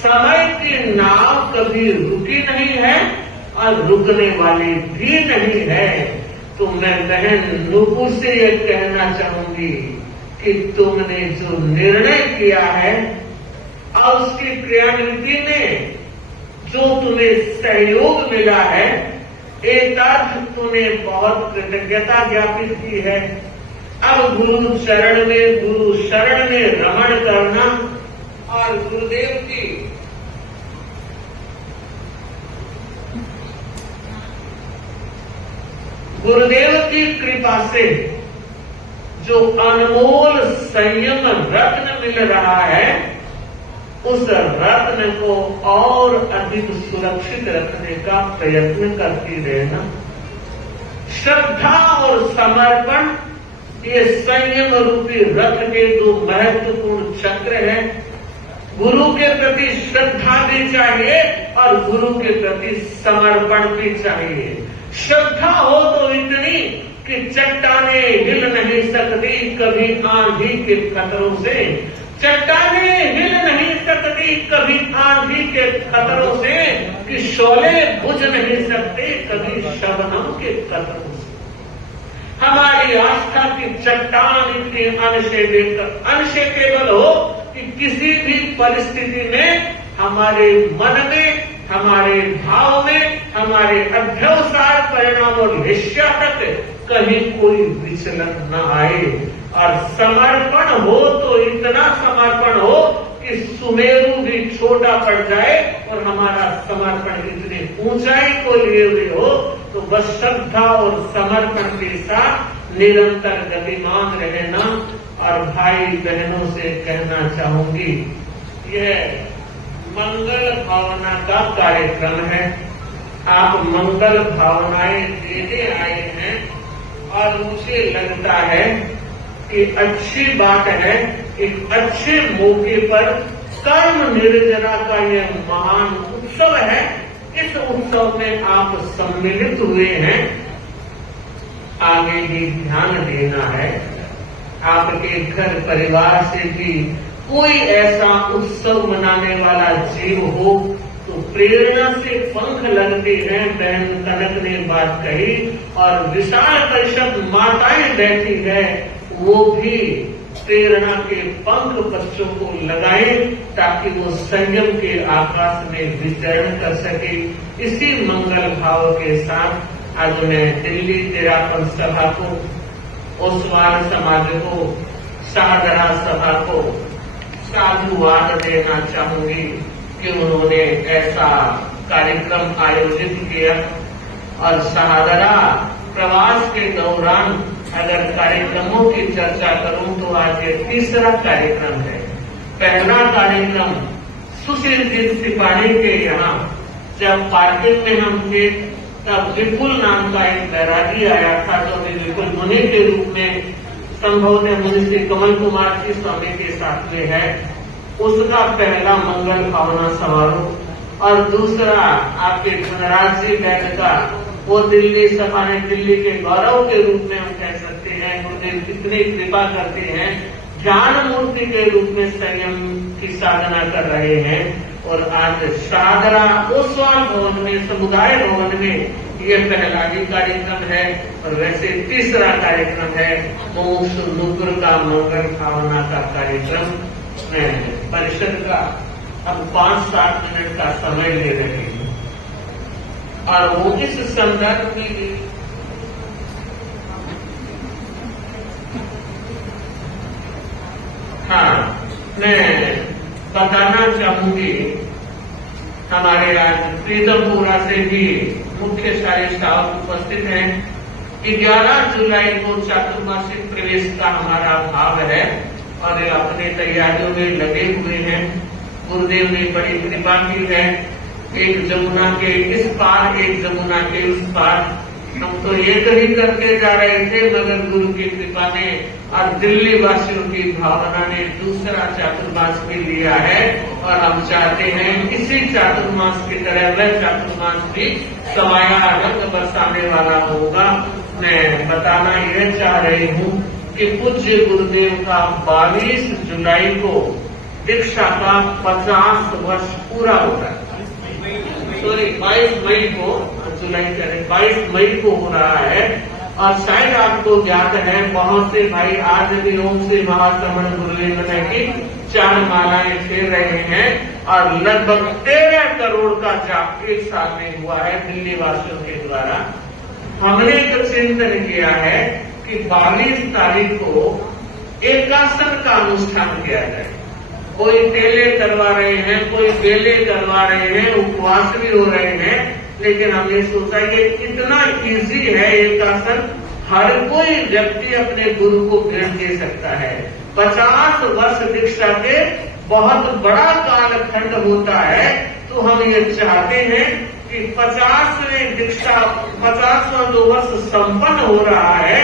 समय की नाव कभी रुकी नहीं है और रुकने वाली भी नहीं है। तो मैं बहन नूपुर से ये कहना चाहूंगी कि तुमने जो निर्णय किया है और उसकी क्रियान्विति में जो तुम्हें सहयोग मिला है, एक अर्थ तुम्हें बहुत कृतज्ञता ज्ञापित की है। अब गुरु चरण में, गुरु शरण में रमण करना और गुरुदेव की कृपा से जो अनमोल संयम रत्न मिल रहा है, उस रत्न को और अधिक सुरक्षित रखने का प्रयत्न करती रहना। श्रद्धा और समर्पण ये संयम रूपी रत्न के दो महत्वपूर्ण चक्र हैं। गुरु के प्रति श्रद्धा भी चाहिए और गुरु के प्रति समर्पण भी चाहिए। श्रद्धा हो तो इतनी कि चट्टाने हिल नहीं सकती कभी आंधी के खतरों से, चट्टाने हिल नहीं सकती कभी आंधी के खतरों से, कि शोले बुझ नहीं सकते कभी शबनम के खतरों से। हमारी आस्था की चट्टान इतनी अंश केवल हो कि किसी भी परिस्थिति में हमारे मन में, हमारे भाव में, हमारे अध्यवसाय परिणाम और निश्चय तक कहीं कोई विचलन न आए। और समर्पण हो तो इतना समर्पण हो कि सुमेरु भी छोटा पड़ जाए और हमारा समर्पण इतनी ऊंचाई को लिए हुए हो, तो बस श्रद्धा और समर्पण के साथ निरंतर गतिमान रहना। और भाई बहनों से कहना चाहूंगी, यह मंगल भावना का कार्यक्रम है। आप मंगल भावनाएं देने आए हैं और मुझे लगता है कि अच्छी बात है, एक अच्छे मौके पर कर्म निर्जरा का यह महान उत्सव है। इस उत्सव में आप सम्मिलित हुए हैं, आगे भी ध्यान देना है। आपके घर परिवार से भी कोई ऐसा उत्सव मनाने वाला जीव हो तो प्रेरणा से पंख लगते हैं। बहन कनक ने बात कही और विशाल परिषद माताएं बैठी है, वो भी प्रेरणा के पंख बच्चों को लगाएं ताकि वो संयम के आकाश में विचरण कर सके। इसी मंगल भाव के साथ आज मैं दिल्ली तेरापन सभा को, ओसवाल समाज को, शाहदरा सभा को साधुवाद देना चाहूंगी कि उन्होंने ऐसा कार्यक्रम आयोजित किया। और शाहदरा प्रवास के दौरान अगर कार्यक्रमों की चर्चा करूं तो आज ये तीसरा कार्यक्रम है। पहला कार्यक्रम सुशील जी सिपाही के यहाँ जब पार्किंग में हम थे तब विपुल नाम का एक बैरागी आया था, जो अभी विपुल मुनि के रूप में संभवतः मुनि श्री कमल कुमार जी स्वामी के साथ में है। उसका पहला मंगल भावना समारोह। और दूसरा आपके धनराज जी बैठ का, वो दिल्ली सभा ने दिल्ली के गौरव के रूप में हम कह सकते हैं। गुरुदेव कितनी कृपा करते हैं, ज्ञान मूर्ति के रूप में संयम की साधना कर रहे हैं। और आज शाहदरा ओसवाल भवन में, समुदाय भवन में ये पहला भी कार्यक्रम है। और वैसे तीसरा कार्यक्रम है मुमुक्षु नूपुर का मंगल भावना का कार्यक्रम। मैं परिषद का अब 5-7 मिनट का समय ले रही हूँ और वो इस संदर्भ में मैं बताना चाहूंगी, हमारे आज प्रीतमपुरा से भी मुख्य सारे स्टाफ उपस्थित हैं। 11 जुलाई को चातुर्मासिक प्रवेश का हमारा भाव है और अपने तैयारियों में लगे हुए हैं। गुरुदेव ने बड़ी कृपा की है, एक जमुना के इस पार, एक जमुना के उस पार। हम तो ये कहीं करते जा रहे थे, मगर गुरु की कृपा ने और दिल्ली वासियों की भावना ने दूसरा चातुर्मास भी लिया है। और हम चाहते हैं इसी चातुर्मास की तरह वह चातुर्मास भी समाया रंग बरसाने वाला होगा। मैं बताना यह चाह रही हूँ कि पूज्य गुरुदेव का 22 जुलाई को दीक्षा का 50 वर्ष पूरा होता है। सॉरी 22 मई को, जुलाई करें, 22 मई को हो रहा है। और शायद आपको याद है, बहुत से भाई आज भी ओम श्री महाश्रवण गुरुलिंग की 4 मालाएं फेर रहे हैं। और लगभग 13 करोड़ का जाप एक साल में हुआ है दिल्ली वासियों के द्वारा। हमने तो चिंतन किया है कि 22 तारीख को एकासन का अनुष्ठान किया जाए। कोई टेले करवा रहे हैं, कोई बेले करवा रहे हैं, उपवास भी हो रहे हैं, लेकिन हमने सोचा ये इतना इजी है एकासन, हर कोई व्यक्ति अपने गुरु को भेंट दे सकता है। 50 वर्ष दीक्षा के बहुत बड़ा कालखंड होता है, तो हम ये चाहते हैं कि 50वें दीक्षा 50वां जो वर्ष संपन्न हो रहा है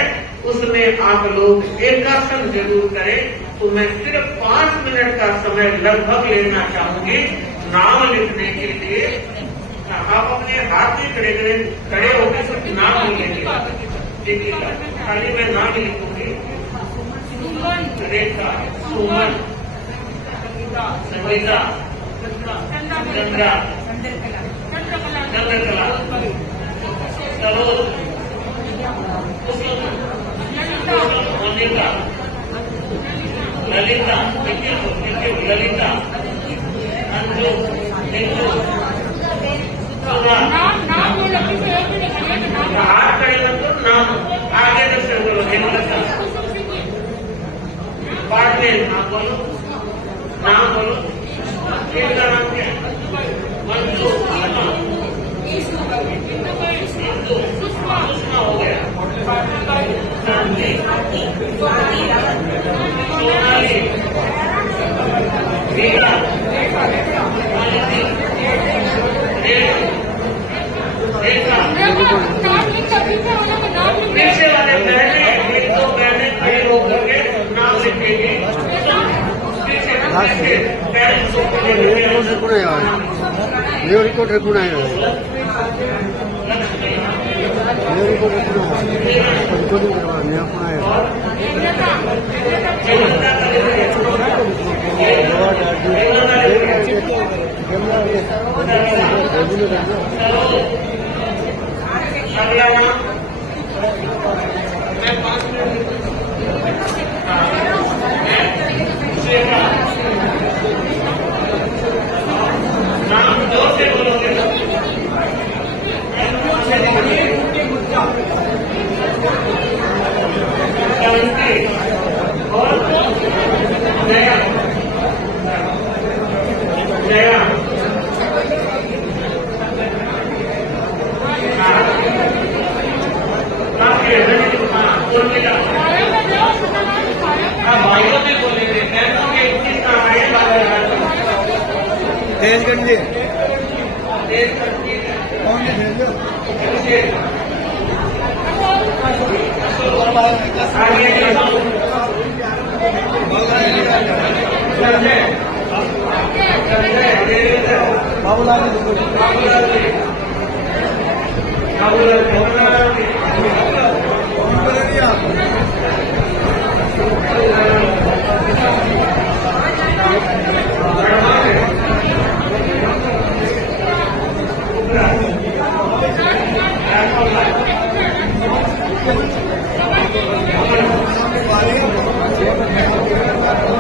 उसमें आप लोग एकासन जरूर करें। तो मैं सिर्फ 5 मिनट का समय लगभग लेना चाहूंगी नाम लिखने के लिए। आप अपने हाथ में खड़े होकर सिर्फ नाम लिखेंगे, खाली मैं नाम लिखूंगी। रेखा, सुमन, सविता, चंद्रा, चंद्रकला, सरोज, मोनिका, ललिता, ललिता, अंजू, नीतू, नाम वो लड़की से एक ही निकलिए कि नाम हाथ खड़े कर दो, नाम आगे से बोलो, हेमलता, पाठ में नाम बोलो, इनका नाम क्या है? मंजू, इंदु, सुषमा हो गया, शांति, सोनाली, मीरा, मालिनी, रेखा, नाम लिख कर पीछे वाले का नाम लिख पीछे वाले बहने, एक दो बहने खड़े होकर के नाम लिखेंगे, पीछे पैर रिकॉर्ड रखना है रिकॉर्डिंग करवाने अपना अगला नाम मैं 5 मिनट नाम जोर से बोलोगे और जया जया भाइयों में बोलेंगे बहनों के किस तरह तेज कर लिए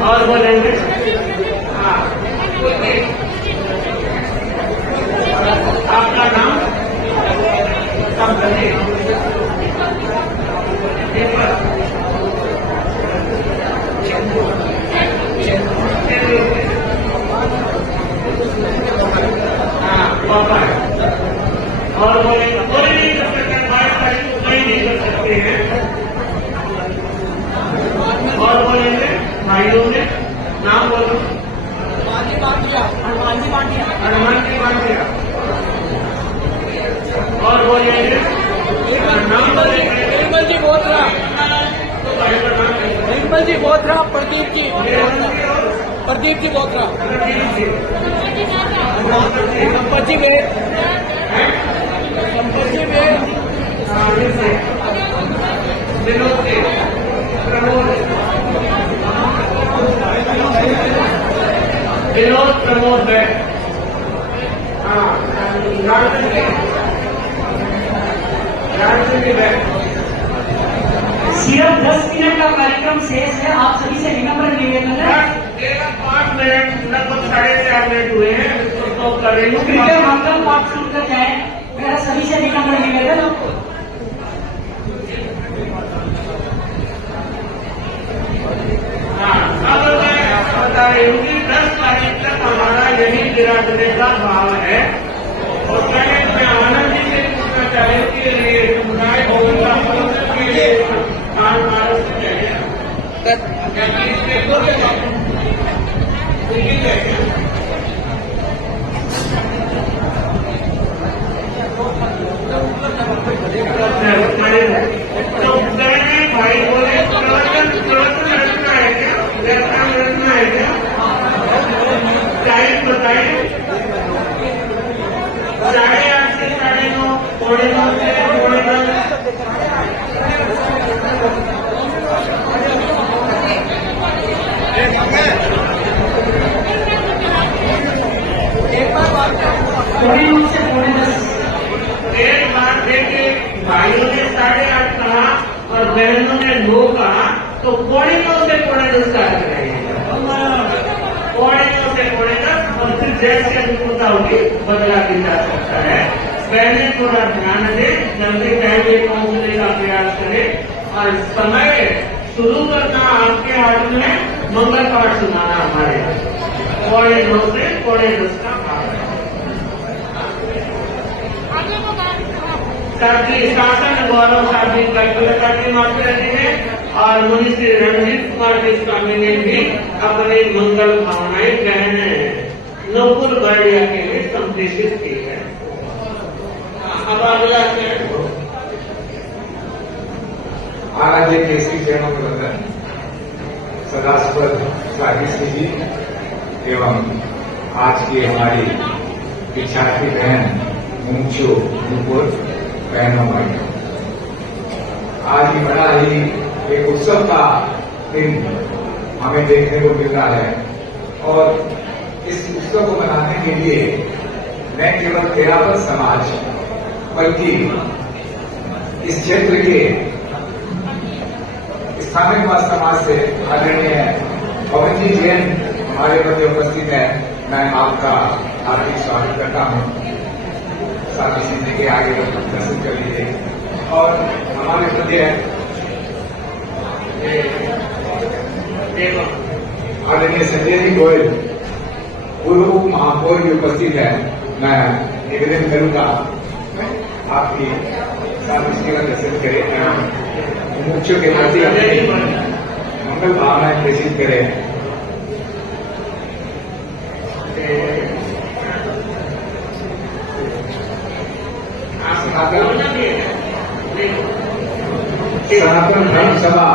और बोलेंगे आपका नाम सब बने और बोलेंगे कोई नहीं कर सकते कोई नहीं कर सकते हैं और बोलेंगे भाइयों ने नाम बोलो हनुमान जी पांड्या और बोलेंगे नाम बोलेंगे निर्मल जी बोथरा, निर्मल जी बोथरा, प्रदीप जी बोथरा, संपत जी वेद, विनोद जी विनोद प्रमोद है सिर्फ 10 मिनट का कार्यक्रम शेष है। आप सभी से विनम्र निवेदन है 5 मिनट लगभग 4.5 मिनट हुए हैं तो कर रही हूँ कृपया मंगल पाठ सुनकर जाए। मेरा सभी से विनम्र निवेदन अब मैं बता रही हूँ कि 10 तारीख तक हमारा यही विराजने का भाव है और मैं आनंद जी से पूछना चाह रही हूँ कि ये समुदाय के लिए तो भाई बोले प्रवचन रखना है क्या व्याख्यान रखना है क्या टाइम बताइए 8:30 से 9:30 9:45 से 9:30 एक बार देखिए भाइयों ने 8:30 कहा और बहनों ने 9 कहा तो 9:45 से 9:45 स्टार्ट करेंगे कोड़े से कोड़े तक और फिर जैसे अनुकूलता होगी बदला भी जा सकता है। पहले थोड़ा ध्यान दें, जल्दी पहले पहुंचने का प्रयास करें और समय शुरू करना आपके हाथ में, मंगल पाठ सुनाना हमारे हाथ। कोड़े 9 से कोड़े 10 का भाग है। साथी शासन गौरव साथी कल्पना की मात्र है और मुनि श्री रणजीत कुमार जी स्वामी ने भी अपनी मंगल भावनाएं बहने नकुल बड़िया के लिए संप्रेषित की है। अब अगला आराध्य के श्री चरणों में वंदन। सदास्पद साहिश्री जी एवं आज की हमारी विद्यार्थी बहन मुंचो नुपुर बहनों भाइयों, आज ही बड़ा ही एक उत्सव का दिन हमें देखने को मिल रहा है और इस उत्सव को मनाने के लिए न केवल तेरावत समाज बल्कि इस क्षेत्र के स्थानीय समाज से आदरणीय पवन जी जैन हमारे मध्य उपस्थित है। मैं आपका हार्दिक स्वागत करता हूं। साथ ही के आगे दर्शन कर लीजिए और हमारे मध्य आदरणीय संजय जी गोयल पूर्व उप महापौर भी उपस्थित है। मैं निवेदन करूंगा आपकी साथ का दर्शन करें, मुख्यों के प्रति अपनी मंगल भावनाएं प्रेषित करें। सनातन धर्म सभा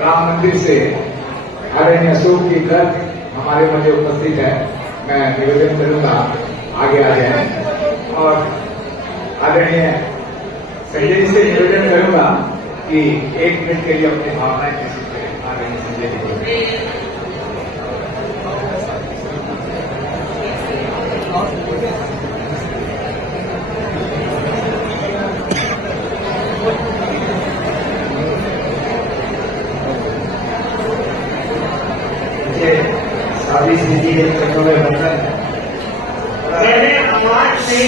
राम मंदिर से आदरणीय अशोक की गर्ग हमारे मध्य उपस्थित है। मैं निवेदन करूंगा आगे आ जाए और आदरणीय संजय जी से निवेदन करूंगा कि 1 मिनट के लिए अपनी भावनाएं प्रेषित करें। आदरणीय संजय जी पहले आवाज से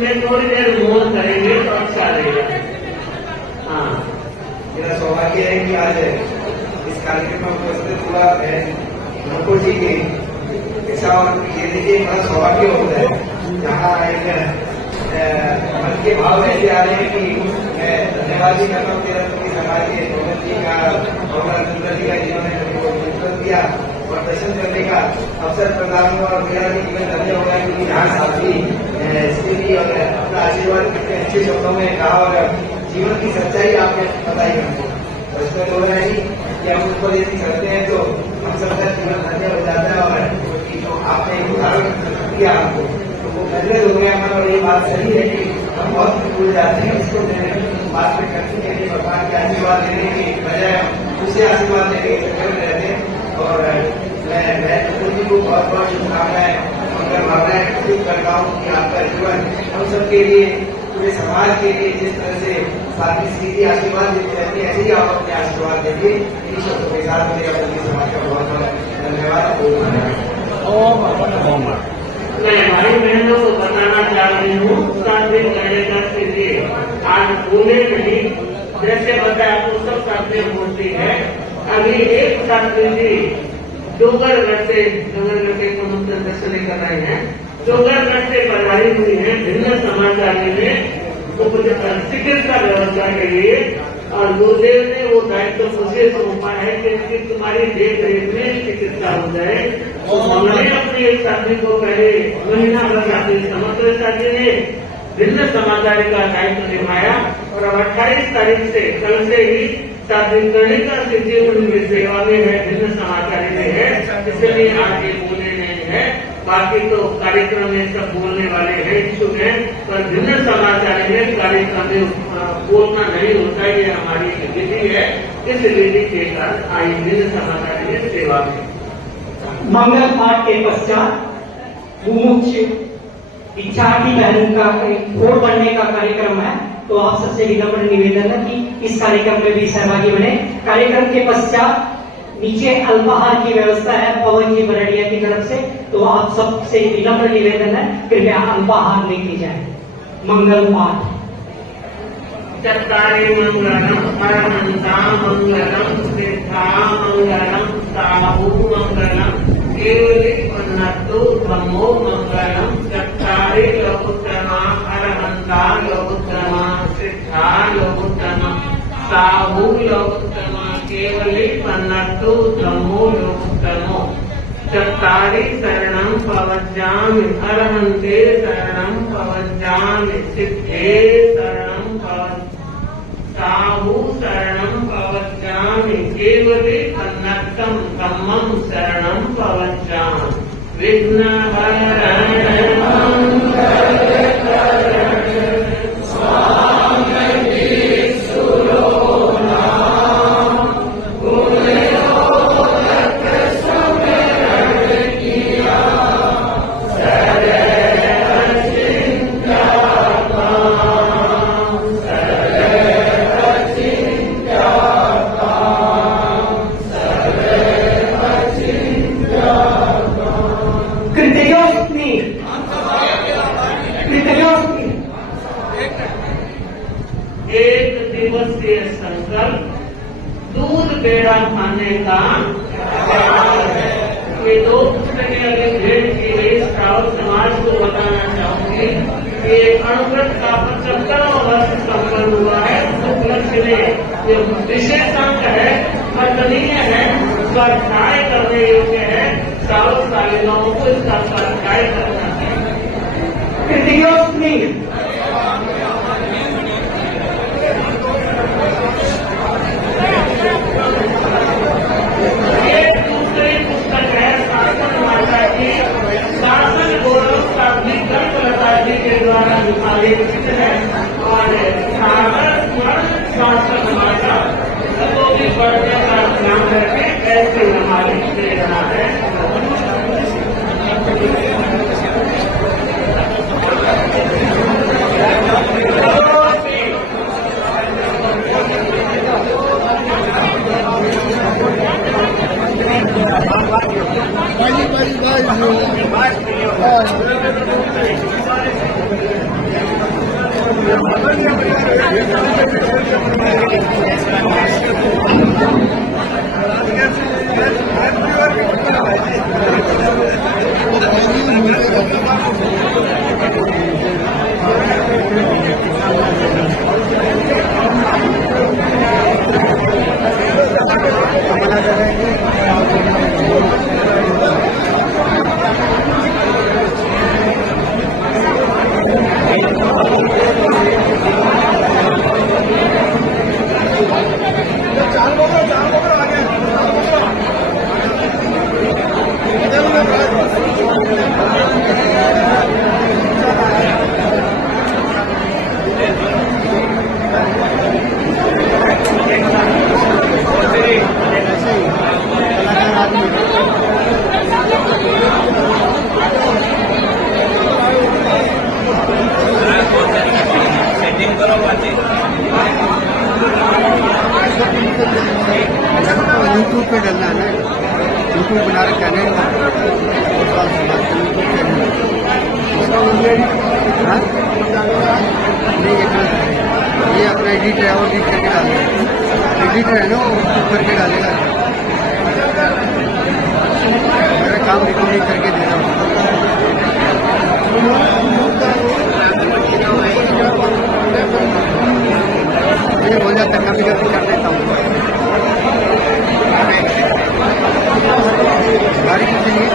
में थोड़ी देर मौन करेंगे तो अच्छा रहेगा। हाँ, मेरा सौभाग्य है कि आज इस कार्यक्रम में उपस्थित हुआ है नुपुर जी की इच्छा और ये देखिए बड़ा सौभाग्य होता है जहाँ एक मन के भाव ऐसे आ रहे हैं कि मैं धन्यवाद भी करता हूँ तेरा समाज के भगवत जी का भगवान सुंदर जी का जिन्होंने नेतृत्व दिया और दर्शन करने का अवसर प्रदान हुआ और मेरा भी जीवन धन्य होगा क्योंकि यहाँ साथी स्थिति और अपना आशीर्वाद कितने अच्छे शब्दों में कहा और जीवन की सच्चाई आपने बताई हमको। तो इसमें बोल रहे हैं कि हम उसको यदि करते हैं तो हम सबका जीवन धन्य हो जाता है और जो आपने एक उदाहरण दिया हमको तो वो धन्य हो गया मन। और ये बात सही है कि हम बहुत भूल जाते हैं उसको बात में करने के लिए भगवान के आशीर्वाद लेने की बजाय उसे आशीर्वाद लेने के चक्कर में रहते हैं। और मैं नुपुर जी को बहुत बहुत शुभकामनाएं मंगल भावनाएं प्रस्तुत करता हूँ कि आपका जीवन हम सबके लिए पूरे समाज के लिए जिस तरह से साथी स्थिति आशीर्वाद देते रहते हैं ऐसे ही आप अपने आशीर्वाद देंगे। इन शब्दों के साथ मेरे अपने समाज का बहुत बहुत धन्यवाद। मैं भाई बहनों को बताना चाह रही हूँ शांति कार्यक्रम के लिए आज बोले नहीं जैसे बताया तो सब साथी मूर्ति है। अभी एक छात्री जी डोगरगढ़ से समुद्र दर्शन कर रहे हैं। डोगरगढ़ से पधारी हुई है भिन्न समाचारी में चिकित्सा व्यवस्था के लिए और गुरुदेव ने वो दायित्व मुझे सौंपा है कि तुम्हारी देख रेख में चिकित्सा हो जाए। तो हमने अपने एक साथी को पहले महीना भर साथी समग्र साथी ने भिन्न समाचारी का दायित्व निभाया और अब 28 तारीख से कल से ही साथी कर्णिका सिद्धि उनकी सेवा में है भिन्न समाचारी में है, इसलिए आज ये बोले नहीं है। बाकी तो कार्यक्रम में सब बोलने वाले हैं इच्छुक हैं पर भिन्न समाचारी में कार्यक्रम में बोलना नहीं होता। ये हमारी विधि है, इस विधि के कारण आई भिन्न समाचारी में सेवा में। मंगल पाठ के पश्चात मुमुक्षु विद्यार्थी बहनों का वोट बनने का कार्यक्रम है तो आप सबसे विनम्र निवेदन है कि इस कार्यक्रम में भी सहभागी बने। कार्यक्रम के पश्चात नीचे अल्पाहार की व्यवस्था है पवन जी बरड़िया की तरफ से, तो आप सबसे विनम्र निवेदन है कृपया अल्पाहार लेके जाए। मंगल पाठ। चत्तारि मंगलम परमंता मंगलम सिद्धा मंगलम साहु मंगलम केवली उन्नतो ब्रह्मो मंगलम चत्तारि लोकोत्तमा अरहंता लोकोत्तमा सिद्धा लोकोत्तमा साहु लोकोत्तमा केवली उन्नतो ब्रह्मो लोकोत्तमो चत्तारि शरणं पवज्जामि अरहन्ते शरणं पवज्जामि सिद्धे शरणं पवज्जामि साहु शरणं पवज्जामि केवले अन्नत्तं ब्रह्मं शरणं पवज्जामि विघ्नहरणं एक दिवसीय संकल्प दूध पेड़ा खाने का ये दो पुस्तकें अगर भेंट की गई श्रावक समाज को बताना चाहूंगी कि अणुव्रत का 75वां वर्ष संपन्न हुआ है। उपलक्ष्य में ये विशेष अंक है, वंदनीय है, स्वाध्याय करने योग्य है। श्रावक सालिकाओं को इसका स्वाध्याय करना चाहिए। शासन गौरव का भी कल्पलता जी के द्वारा आलेखित है और सागर स्मरण शासन माता सबको भी बढ़ने का ध्यान रखें, ऐसे हमारी प्रेरणा है। यूट्यूब पे डलना है ना, यूट्यूब बना रखा है ये अपना एडिट है और एडिट करके डालेगा, एडिटर है ना वो करके डालेगा। मेरा काम रिकॉर्डिंग करके देना ये हो जाता है, कभी कभी कर देता हूँ। गाड़ी कितनी है?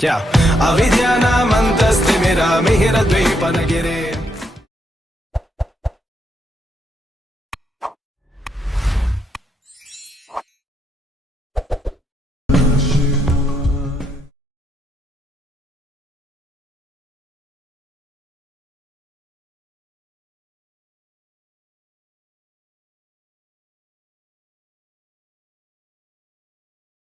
क्या अविद्यानामन्तस्तिमिरमिहिरद्वीपनगिरे